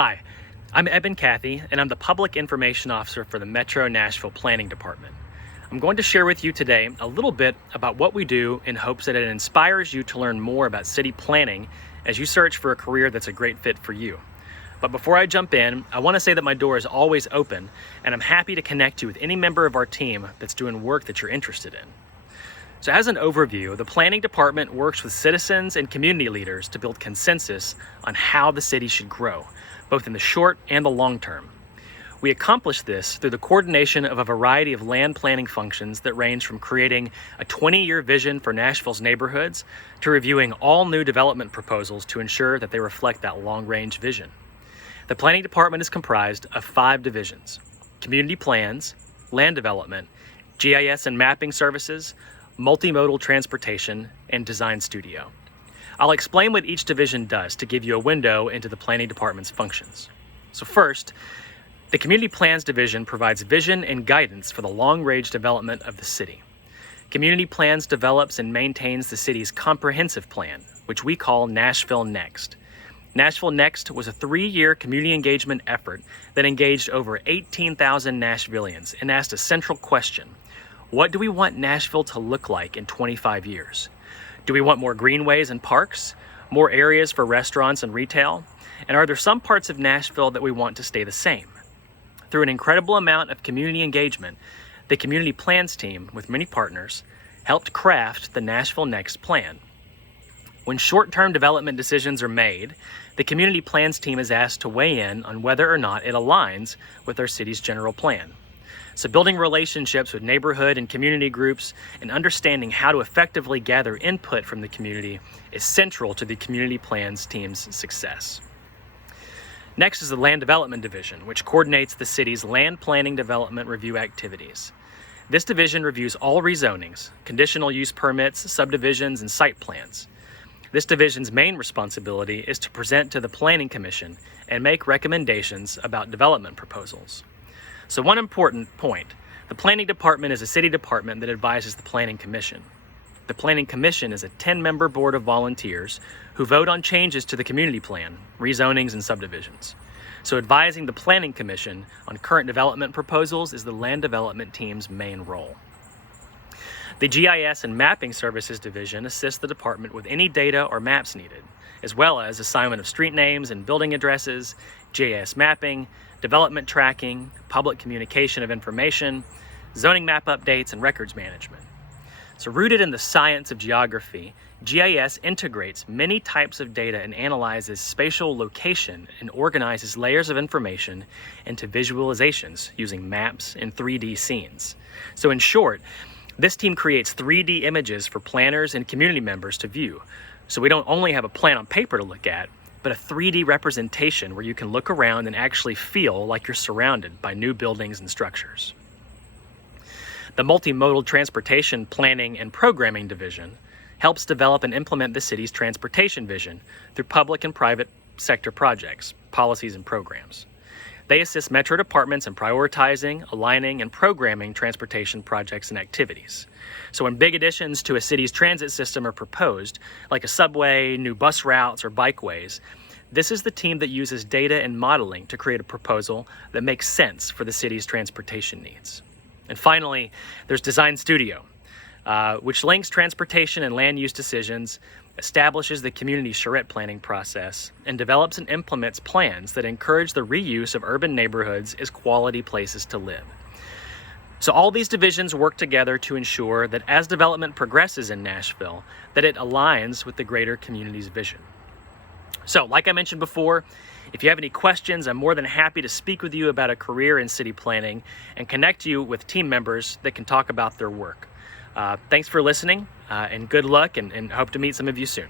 Hi, I'm Eben Cathy, and I'm the Public Information Officer for the Metro Nashville Planning Department. I'm going to share with you today a little bit about what we do in hopes that it inspires you to learn more about city planning as you search for a career that's a great fit for you. But before I jump in, I want to say that my door is always open, and I'm happy to connect you with any member of our team that's doing work that you're interested in. So as an overview, the Planning Department works with citizens and community leaders to build consensus on how the city should grow, both in the short and the long term. We accomplish this through the coordination of a variety of land planning functions that range from creating a 20-year vision for Nashville's neighborhoods to reviewing all new development proposals to ensure that they reflect that long-range vision. The Planning Department is comprised of 5 divisions: community plans, land development, GIS and mapping services, multimodal transportation, and design studio. I'll explain what each division does to give you a window into the Planning Department's functions. So first, the Community Plans Division provides vision and guidance for the long-range development of the city. Community Plans develops and maintains the city's comprehensive plan, which we call Nashville Next. Nashville Next was a 3-year community engagement effort that engaged over 18,000 Nashvillians and asked a central question: what do we want Nashville to look like in 25 years? Do we want more greenways and parks, more areas for restaurants and retail? And are there some parts of Nashville that we want to stay the same? Through an incredible amount of community engagement, the Community Plans team, with many partners, helped craft the Nashville Next plan. When short-term development decisions are made, the Community Plans team is asked to weigh in on whether or not it aligns with our city's general plan. So building relationships with neighborhood and community groups and understanding how to effectively gather input from the community is central to the Community Plans team's success. Next is the Land Development Division, which coordinates the city's land planning development review activities. This division reviews all rezonings, conditional use permits, subdivisions, and site plans. This division's main responsibility is to present to the Planning Commission and make recommendations about development proposals. So one important point: the Planning Department is a city department that advises the Planning Commission. The Planning Commission is a 10-member board of volunteers who vote on changes to the community plan, rezonings, and subdivisions. So advising the Planning Commission on current development proposals is the Land Development team's main role. The GIS and Mapping Services Division assists the department with any data or maps needed, as well as assignment of street names and building addresses, GIS mapping, development tracking, public communication of information, zoning map updates, and records management. So rooted in the science of geography, GIS integrates many types of data and analyzes spatial location and organizes layers of information into visualizations using maps and 3D scenes. So in short, this team creates 3D images for planners and community members to view. So we don't only have a plan on paper to look at, but a 3D representation where you can look around and actually feel like you're surrounded by new buildings and structures. The Multimodal Transportation Planning and Programming Division helps develop and implement the city's transportation vision through public and private sector projects, policies, and programs. They assist metro departments in prioritizing, aligning, and programming transportation projects and activities. So when big additions to a city's transit system are proposed, like a subway, new bus routes, or bikeways, this is the team that uses data and modeling to create a proposal that makes sense for the city's transportation needs. And finally, there's Design Studio, which links transportation and land use decisions, establishes the community charrette planning process, and develops and implements plans that encourage the reuse of urban neighborhoods as quality places to live. So all these divisions work together to ensure that as development progresses in Nashville, that it aligns with the greater community's vision. So like I mentioned before, if you have any questions, I'm more than happy to speak with you about a career in city planning and connect you with team members that can talk about their work. Thanks for listening, and good luck, and hope to meet some of you soon.